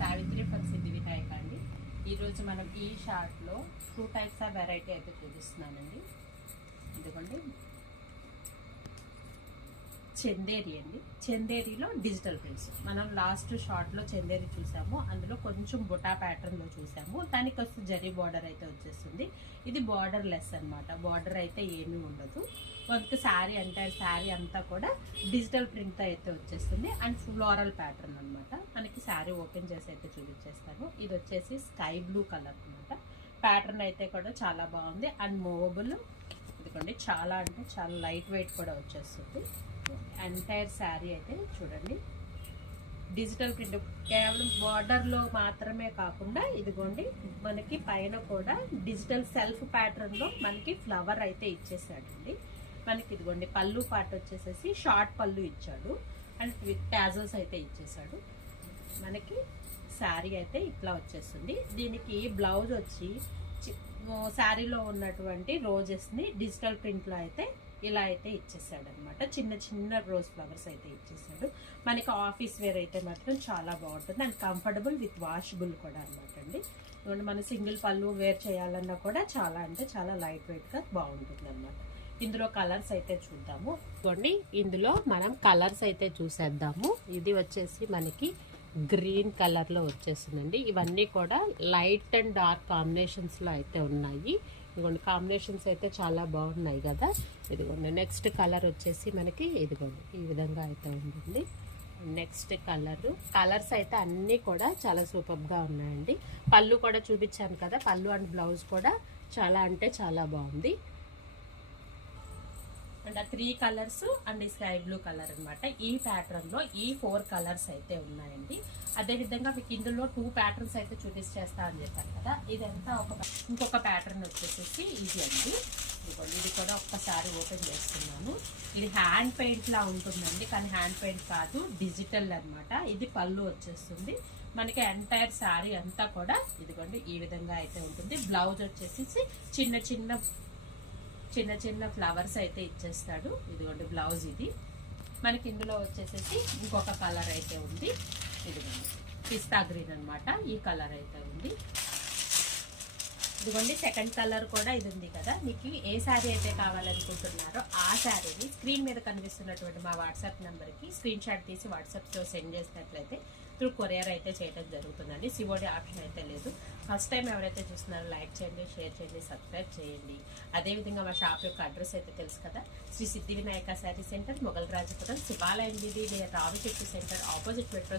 Savitri from సిద్ధి వినాయక అండి. ఈరోజు మనం ఈ షార్ట్లో 2 టైప్స్ ఆఫ్ వెరైటీ అయితే చూపిస్తున్నానండి. ఇదిగోండి చందేరి అండి. చందేరిలో డిజిటల్ ప్రింట్స్ మనం లాస్ట్ షార్ట్లో చందేరి చూసాము. అందులో కొంచెం బుటా ప్యాటర్న్లో చూసాము. దానికి వస్తే జరీ బార్డర్ అయితే వచ్చేస్తుంది. ఇది బార్డర్ లెస్ అనమాట. బార్డర్ అయితే ఏమీ ఉండదు. మనకి శారీ శారీ అంతా కూడా డిజిటల్ ప్రింట్ అయితే వచ్చేస్తుంది అండ్ ఫ్లోరల్ ప్యాటర్న్ అనమాట. మనకి శారీ ఓపెన్ చేసి అయితే చూపించేస్తాను. ఇది వచ్చేసి స్కై బ్లూ కలర్ అనమాట. ప్యాటర్న్ అయితే కూడా చాలా బాగుంది అండ్ మూవబుల్. ఇదిగోండి చాలా అంటే చాలా లైట్ వెయిట్ కూడా వచ్చేస్తుంది. ఎంటైర్ శారీ అయితే చూడండి డిజిటల్ ప్రింట్. కేవలం బార్డర్లో మాత్రమే కాకుండా ఇదిగోండి మనకి పైన కూడా డిజిటల్ సెల్ఫ్ ప్యాటర్న్లో మనకి ఫ్లవర్ అయితే ఇచ్చేసాడండి. మనకి ఇదిగోండి పళ్ళు పార్ట్ వచ్చేసేసి షార్ట్ పళ్ళు ఇచ్చాడు అండ్ విత్ టాజల్స్ అయితే ఇచ్చేసాడు. మనకి శారీ అయితే ఇట్లా వచ్చేస్తుంది. దీనికి బ్లౌజ్ వచ్చి శారీలో ఉన్నటువంటి రోజెస్ని డిజిటల్ ప్రింట్లో అయితే ఇలా అయితే ఇచ్చేసాడు అనమాట. చిన్న చిన్న రోజ్ ఫ్లవర్స్ అయితే ఇచ్చేసాడు. మనకి ఆఫీస్ వేర్ అయితే మాత్రం చాలా బాగుంటుంది అండ్ కంఫర్టబుల్ విత్ వాషబుల్ కూడా అనమాట అండి. మనం సింగిల్ పళ్ళు వేర్ చేయాలన్నా కూడా చాలా అంటే చాలా లైట్ వెయిట్గా బాగుంటుంది అనమాట. ఇందులో కలర్స్ అయితే చూద్దాము. చూడండి ఇందులో మనం కలర్స్ అయితే చూసేద్దాము. ఇది వచ్చేసి మనకి గ్రీన్ కలర్లో వచ్చేస్తుందండి. ఇవన్నీ కూడా లైట్ అండ్ డార్క్ కాంబినేషన్స్లో అయితే ఉన్నాయి. ఇదిగోండి కాంబినేషన్స్ అయితే చాలా బాగున్నాయి కదా. ఇదిగోండి నెక్స్ట్ కలర్ వచ్చేసి మనకి ఇదిగోండి ఈ విధంగా అయితే ఉంటుంది. నెక్స్ట్ కలర్స్ అయితే అన్నీ కూడా చాలా సూపర్గా ఉన్నాయండి. పళ్ళు కూడా చూపించాను కదా. పళ్ళు అండ్ బ్లౌజ్ కూడా చాలా అంటే చాలా బాగుంది. And 3 colours and sky blue colour అనమాట. ఈ ప్యాటర్న్ లో ఈ 4 కలర్స్ అయితే ఉన్నాయండి. అదేవిధంగా మీకు ఇందులో 2 ప్యాటర్న్స్ అయితే చూపించేస్తా అని చెప్పాను కదా. ఇదంతా ఇంకొక ప్యాటర్న్ వచ్చేసేసి ఇది అండి. ఇది కూడా ఒక్కసారి ఓపెన్ చేస్తున్నాను. ఇది హ్యాండ్ పెయింట్ లా ఉంటుందండి, కానీ హ్యాండ్ పెయింట్ కాదు, డిజిటల్ అనమాట. ఇది పళ్ళు వచ్చేస్తుంది. మనకి ఎంటైర్ శారీ అంతా కూడా ఇదిగోండి ఈ విధంగా అయితే ఉంటుంది. బ్లౌజ్ వచ్చేసి చిన్న చిన్న ఫ్లవర్స్ అయితే ఇచ్చేస్తాడు. ఇదిగోండి బ్లౌజ్ ఇది. మనకి ఇందులో వచ్చేసేసి ఇంకొక కలర్ అయితే ఉంది. ఇదిగోండి పిస్తా గ్రీన్ అనమాట. ఈ కలర్ అయితే ఉంది. ఇదిగోండి సెకండ్ కలర్ కూడా ఇది ఉంది కదా. మీకు ఏ శారీ అయితే కావాలనుకుంటున్నారో ఆ శారీని స్క్రీన్ మీద కనిపిస్తున్నటువంటి మా వాట్సాప్ నెంబర్కి స్క్రీన్ షాట్ తీసి వాట్సాప్లో సెండ్ చేసినట్లయితే త్రూ కొరియర్ అయితే చేయడం జరుగుతుందండి. సిఓడి ఆప్షన్ అయితే లేదు. ఫస్ట్ టైం ఎవరైతే చూస్తున్నారో లైక్ చేయండి, షేర్ చేయండి, సబ్స్క్రైబ్ చేయండి. అదేవిధంగా మా షాప్ యొక్క అడ్రస్ అయితే తెలుసు కదా. శ్రీ సిద్ధి వినాయక శారీ సెంటర్, మొగల్ రాజపురం, శివాలయం వీధి, రావి చెట్టు సెంటర్ ఆపోజిట్ మెట్రో